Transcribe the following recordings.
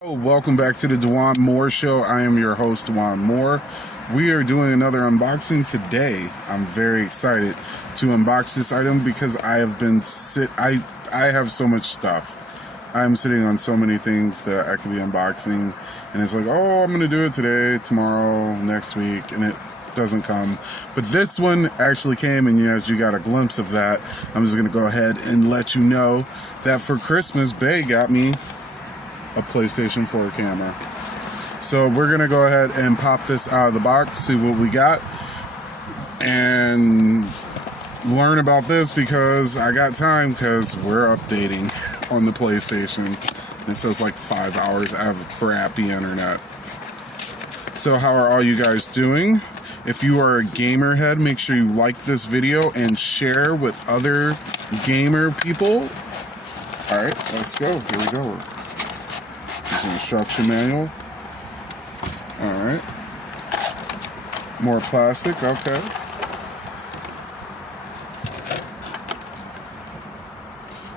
Welcome back to the Dewan Moore Show. I am your host, Dewan Moore. We are doing another unboxing today. I'm very excited to unbox this item because I have so much stuff. I'm sitting on so many things that I could be unboxing, and it's like, oh, I'm gonna do it today, tomorrow, next week, and it doesn't come. But this one actually came, and as you got a glimpse of that, I'm just gonna go ahead and let you know that for Christmas, Bay got me a PlayStation 4 camera. So we're gonna go ahead and pop this out of the box, see what we got, and learn about this because I got time, because we're updating on the PlayStation. It says like 5 hours. I have crappy internet. So how are all you guys doing? If you are a gamer head, make sure you like this video and share with other gamer people. All right, let's go. Here we go. There's an instruction manual. Alright. More plastic, okay.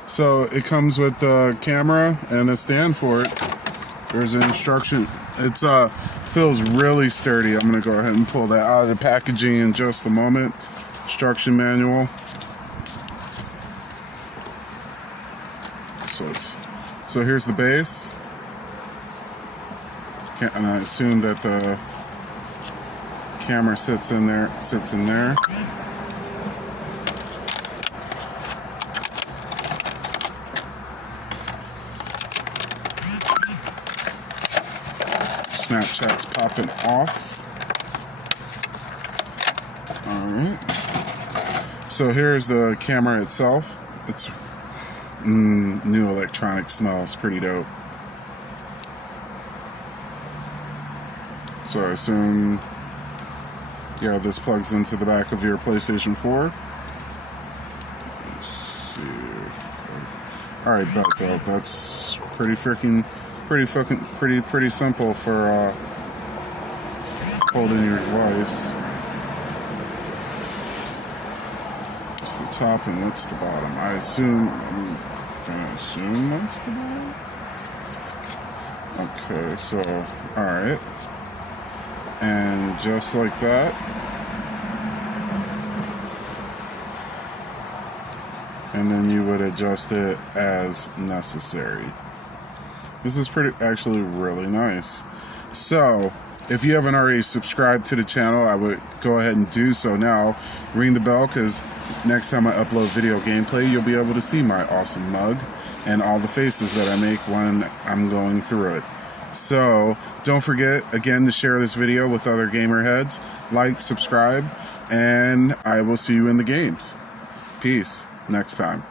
So it comes with the camera and a stand for it. There's an instruction. It's feels really sturdy. I'm gonna go ahead and pull that out of the packaging in just a moment. Instruction manual. So here's the base. And I assume that the camera sits in there. Snapchat's popping off. Alright. So here's the camera itself. It's new electronic, smells pretty dope. So I assume, yeah, this plugs into the back of your PlayStation 4. Let's see. Alright, but that's pretty simple for holding your device. What's the top and what's the bottom? I'm gonna assume that's the bottom. Okay, so, alright. And just like that, and then you would adjust it as necessary. This is actually really nice. So if you haven't already subscribed to the channel, I would go ahead and do so now. Ring the bell, because next time I upload video gameplay, you'll be able to see my awesome mug and all the faces that I make when I'm going through it. So don't forget, again, to share this video with other gamer heads, like, subscribe, and I will see you in the games. Peace. Next time.